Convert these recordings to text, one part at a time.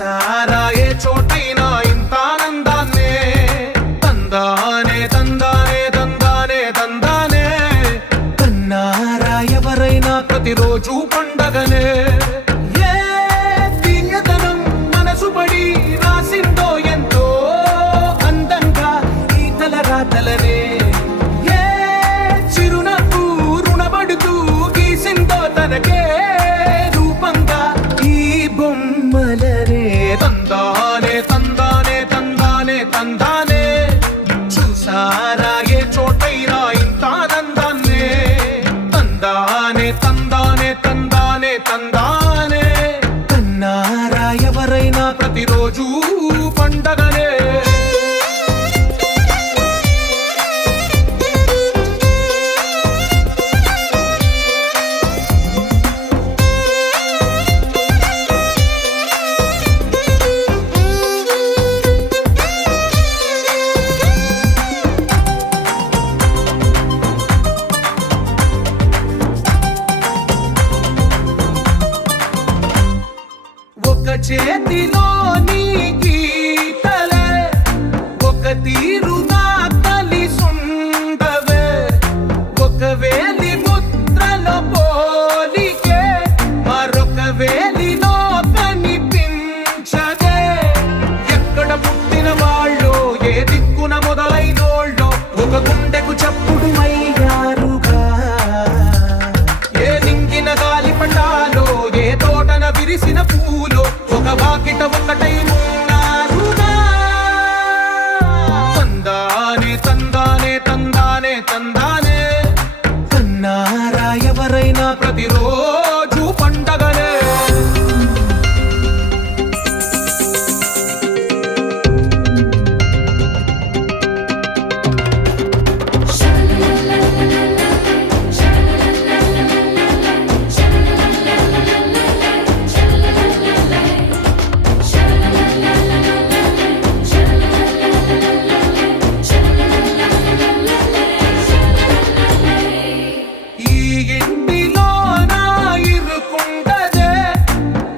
చూసారా ఏ చోటైనా ఇంత ఆనందాన్నే తందానే తందానే తందానే తందానే కన్నారా ఎవరైనా ప్రతిరోజు పండగనే ఏ తీయదనం మనసు పడి రాసిందో ఎంతో అందంగా ఈ తలరాతలనే ఏ చిరునవ్వు రుణపడుతూ గీసిందో తనకే రూపంగా ఈ బొమ్మలనే తందానే తందానే తందానే తందానే చూసారా ఏ చోటైనా ఇంత ఆనందాన్నే తందానే తందానే తందానే తందానే కన్నారా ఎవరైనా ప్రతిరోజు పండగనే ఒక చేతిలో నీ గీతలే ఒక తీరుగా కలిసుండవే ఒక వేలి ముద్రల పోలికే మరొక వేలిలో కనిపించదే ఎక్కడ పుట్టిన వాళ్ళో ఏ దిక్కున మొదలైనోళ్ళో ఒక గుండెకు చప్పుడు అయ్యారుగా ఏ నింగిన గాలి పటాలో ఏ తోటన విరిసిన పూలో ఒక వాకిట ఒకటై ఉన్నారుగా తందానే తందానే తందానే తందానే కన్నారా ఎవరైనా ప్రతిరోజు పండగనే ఈ ఇంటిలో నా ఇరుకుండదే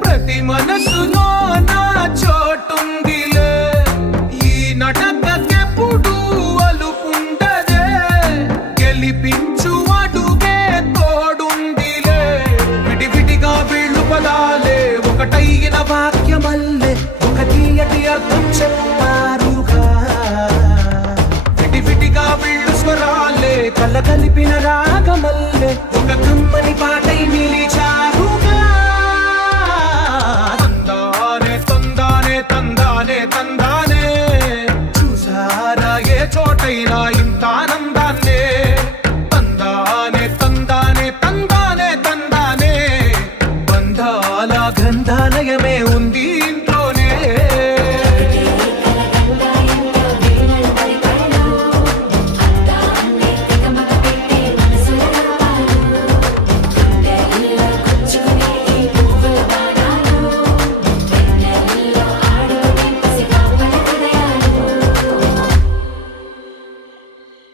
ప్రతి మనసులో నా చోటుందిలే ఈ నటకెప్పుడు అలుపుండదే గెలిపించు అడుగే తోడుందిలే విడివిడిగా వీళ్ళు పదాలే ఒకటైన వాక్యమల్లే ఒక తీయటి అర్థం చెప్పారుగా విడివిడిగా వీళ్ళు స్వరాలే కలగలిపిన రాగమల్లే ఒక కమ్మని పాటై నిలిచా